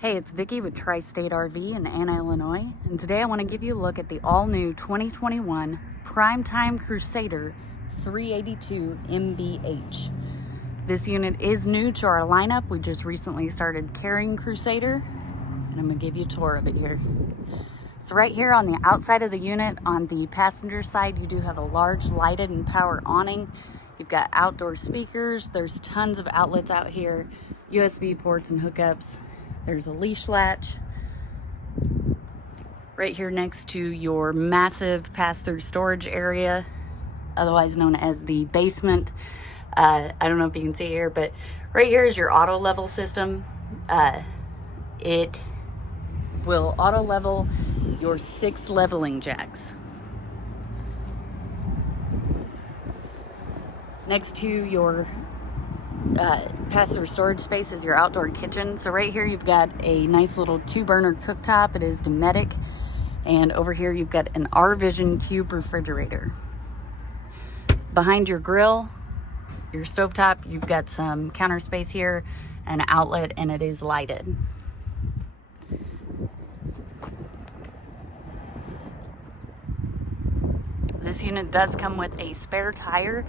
Hey, it's Vicki with Tri-State RV in Anna, Illinois, and today I want to give you a look at the all-new 2021 Primetime Crusader 382 MBH. This unit is new to our lineup. We just recently started carrying Crusader, and I'm going to give you a tour of it here. So right here on the outside of the unit, on the passenger side, you do have a large lighted and power awning. You've got outdoor speakers. There's tons of outlets out here, USB ports and hookups. There's a leash latch right here next to your massive pass-through storage area, otherwise known as the basement. I don't know if you can see here, but right here is your auto level system. It will auto level your 6 leveling jacks. Next to your pass-through storage space is your outdoor kitchen. So right here you've got a nice little 2-burner cooktop. It is Dometic. And over here you've got an R-Vision cube refrigerator. Behind your grill, your stovetop, you've got some counter space here, an outlet, and it is lighted. This unit does come with a spare tire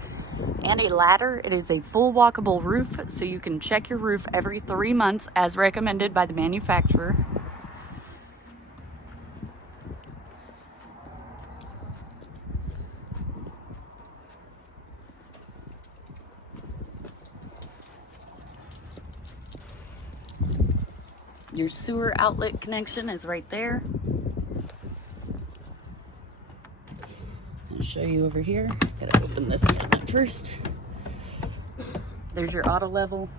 and a ladder. It is a full walkable roof, so you can check your roof every 3 months as recommended by the manufacturer. Your sewer outlet connection is right there. I'll show you over here. Gotta open this cabinet first. There's your auto level.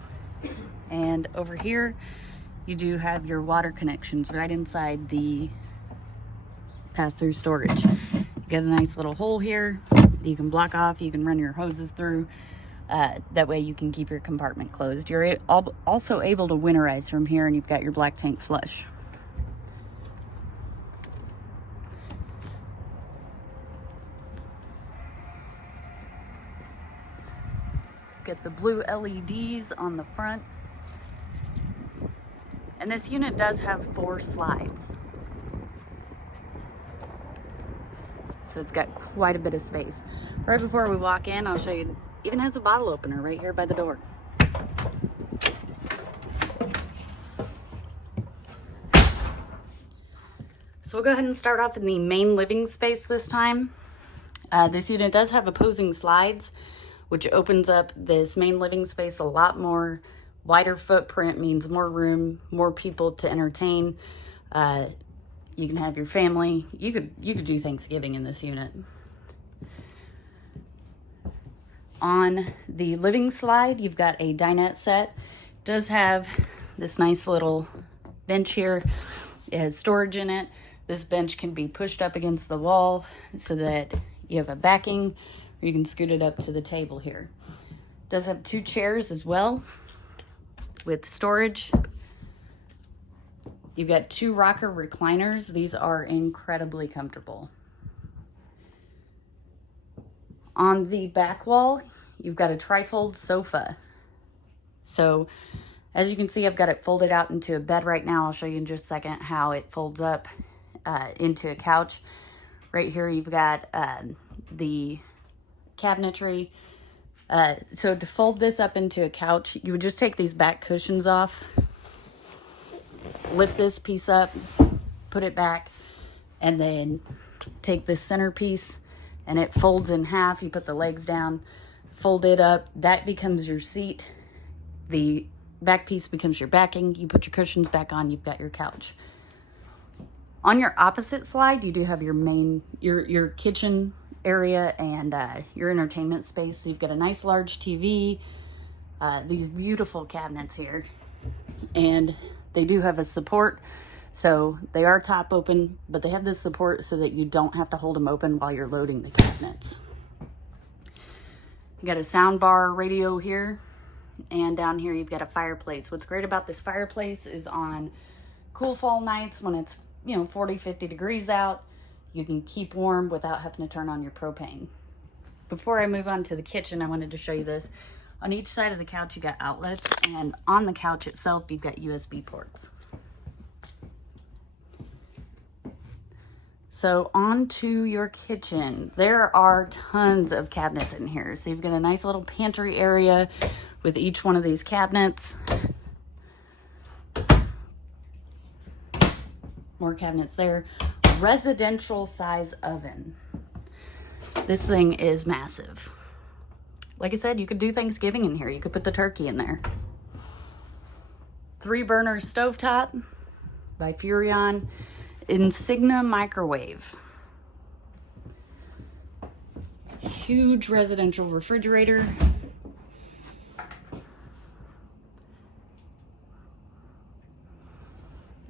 And over here, you do have your water connections right inside the pass-through storage. You got a nice little hole here you can block off. You can run your hoses through. That way you can keep your compartment closed. You're also able to winterize from here, and you've got your black tank flush. Get the blue LEDs on the front. And this unit does have 4 slides. So it's got quite a bit of space. Right before we walk in, I'll show you, it even has a bottle opener right here by the door. So we'll go ahead and start off in the main living space this time. This unit does have opposing slides, which opens up this main living space a lot more. Wider footprint means more room, more people to entertain. You can have your family. You could do Thanksgiving in this unit. On the living slide, you've got a dinette set. It does have this nice little bench here. It has storage in it. This bench can be pushed up against the wall so that you have a backing, or you can scoot it up to the table here. It does have 2 chairs as well with storage. You've got 2 rocker recliners. These are incredibly comfortable. On the back wall, you've got a Trifold Sofa. So as you can see, I've got it folded out into a bed right now. I'll show you in just a second how it folds up into a couch. Right here, you've got the cabinetry. So to fold this up into a couch, you would just take these back cushions off, lift this piece up, put it back, and then take this centerpiece, and it folds in half. You put the legs down, fold it up. That becomes your seat. The back piece becomes your backing. You put your cushions back on, you've got your couch. On your opposite slide, you do have your main, your kitchen area and your entertainment space. So you've got a nice large TV, these beautiful cabinets here, and they do have a support. So they are top open, but they have this support so that you don't have to hold them open while you're loading the cabinets. You got a sound bar radio here, and down here you've got a fireplace. What's great about this fireplace is on cool fall nights when it's 40, 50 degrees out, you can keep warm without having to turn on your propane. Before I move on to the kitchen, I wanted to show you this. On each side of the couch, you got outlets, and on the couch itself, you've got USB ports. So on to your kitchen. There are tons of cabinets in here. So you've got a nice little pantry area with each one of these cabinets. More cabinets there. Residential size oven. This thing is massive. Like I said, you could do Thanksgiving in here. You could put the turkey in there. 3-burner stovetop by Fuzion. Insignia microwave. Huge residential refrigerator.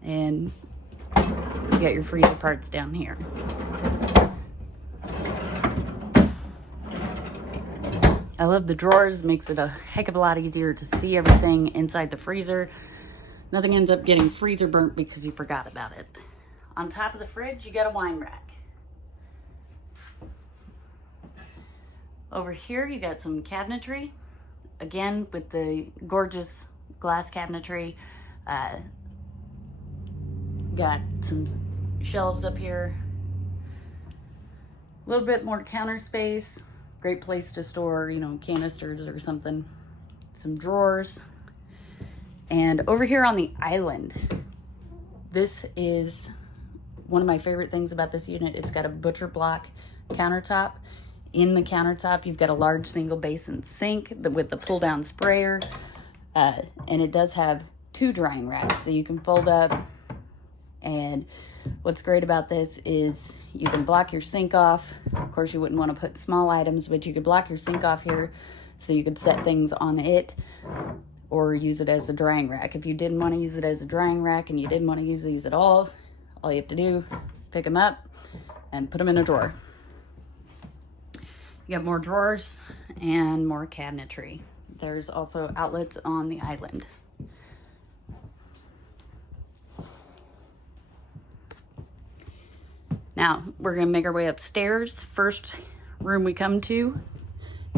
And you got your freezer parts down here. I love the drawers, makes it a heck of a lot easier to see everything inside the freezer. Nothing ends up getting freezer burnt because you forgot about it. On top of the fridge, you got a wine rack. Over here, you got some cabinetry. Again, with the gorgeous glass cabinetry. Got some shelves up here. A little bit more counter space. Great place to store, you know, canisters or something. Some drawers. And over here on the island, this is one of my favorite things about this unit. It's got a butcher block countertop. In the countertop, you've got a large single basin sink with the pull down sprayer. And it does have 2 drying racks that you can fold up. And what's great about this is you can block your sink off. Of course, you wouldn't want to put small items, but you could block your sink off here so you could set things on it or use it as a drying rack. If you didn't want to use it as a drying rack and you didn't want to use these at all you have to do, pick them up and put them in a drawer. You got more drawers and more cabinetry. There's also outlets on the island. Now, we're gonna make our way upstairs. First room we come to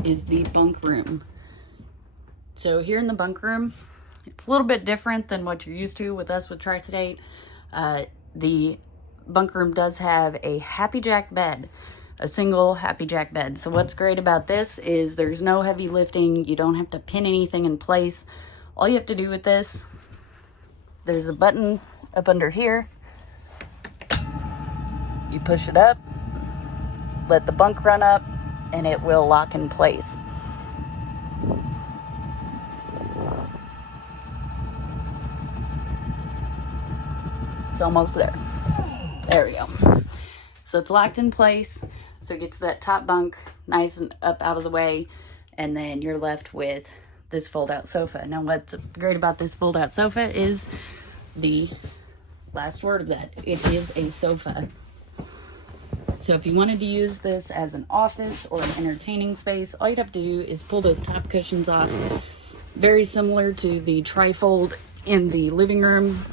is the bunk room. So here in the bunk room, it's a little bit different than what you're used to with us with Tri-State. The bunk room does have a Happy Jack bed, a single Happy Jack bed. So what's great about this is there's no heavy lifting. You don't have to pin anything in place. All you have to do with this, there's a button up under here. You push it up, let the bunk run up, and it will lock in place. It's almost there. There we go. So it's locked in place. So it gets that top bunk nice and up out of the way. And then you're left with this fold-out sofa. Now what's great about this fold-out sofa is the last word of that. It is a sofa. So if you wanted to use this as an office or an entertaining space, all you'd have to do is pull those top cushions off. Very similar to the trifold in the living room.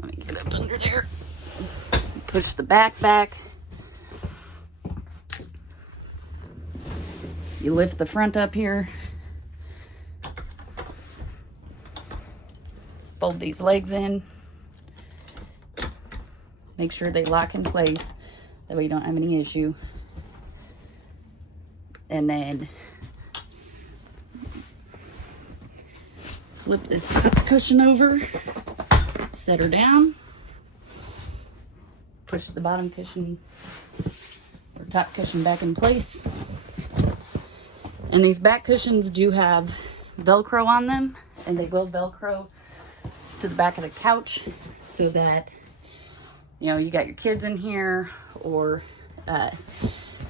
Let me get up under there. Push the back. You lift the front up here. Fold these legs in. Make sure they lock in place. That way you don't have any issue. And then flip this top cushion over, set her down, push the bottom cushion or top cushion back in place. And these back cushions do have Velcro on them, and they will Velcro to the back of the couch so that, you know, you got your kids in here or you're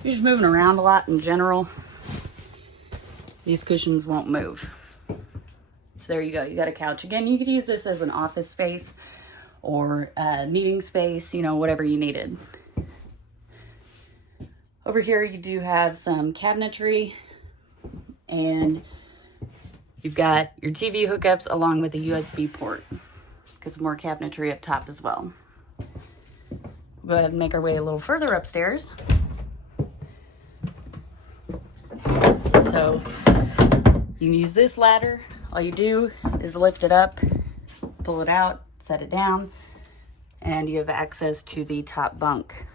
just moving around a lot in general. These cushions won't move. So there you go. You got a couch. Again, you could use this as an office space or meeting space, you know, whatever you needed. Over here, you do have some cabinetry, and you've got your TV hookups along with a USB port. Got some more cabinetry up top as well. Go ahead and make our way a little further upstairs. So you can use this ladder. All you do is lift it up, pull it out, set it down, and you have access to the top bunk.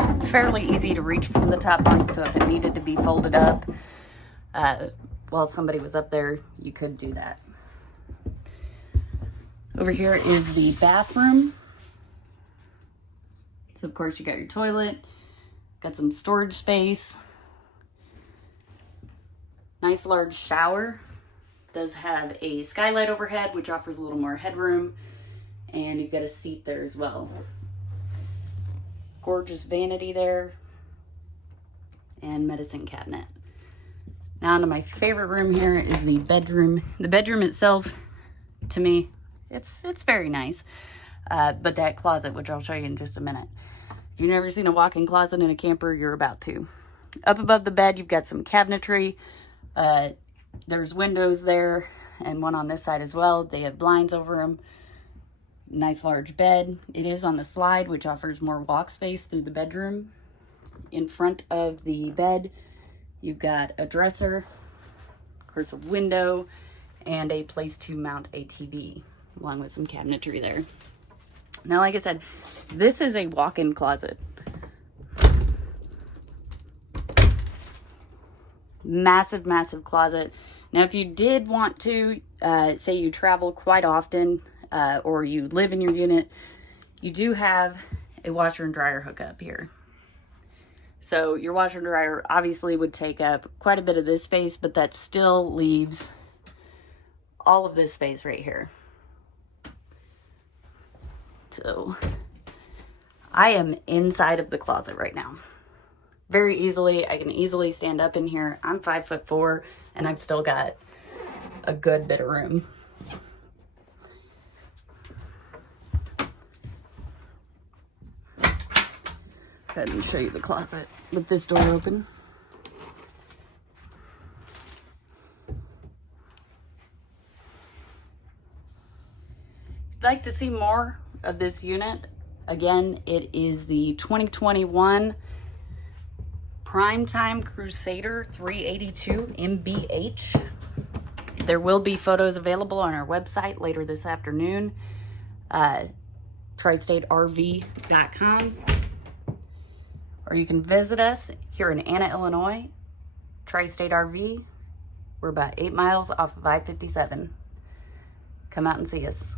It's fairly easy to reach from the top bunk, so if it needed to be folded up while somebody was up there, you could do that. Over here is the bathroom. So of course you got your toilet, got some storage space, nice large shower. Does have a skylight overhead, which offers a little more headroom, and you've got a seat there as well. Gorgeous vanity there, and medicine cabinet. Now onto my favorite room here is the bedroom. The bedroom itself, to me, it's very nice. But that closet, which I'll show you in just a minute. If you've never seen a walk-in closet in a camper, you're about to. Up above the bed, you've got some cabinetry. There's windows there, and one on this side as well. They have blinds over them. Nice large bed. It is on the slide, which offers more walk space through the bedroom. In front of the bed, you've got a dresser, of course a window, and a place to mount a TV, along with some cabinetry there. Now, like I said, this is a walk-in closet. Massive, massive closet. Now, if you did want to, say you travel quite often, or you live in your unit, you do have a washer and dryer hookup here. So your washer and dryer obviously would take up quite a bit of this space, but that still leaves all of this space right here. So I am inside of the closet right now. Very easily, I can easily stand up in here. I'm 5'4", and I've still got a good bit of room. Go ahead and show you the closet with this door open. If you'd like to see more of this unit, again, it is the 2021 Primetime Crusader 382 MBH. There will be photos available on our website later this afternoon, tristaterv.com. Or you can visit us here in Anna, Illinois, Tri-State RV. We're about 8 miles off of I-57. Come out and see us.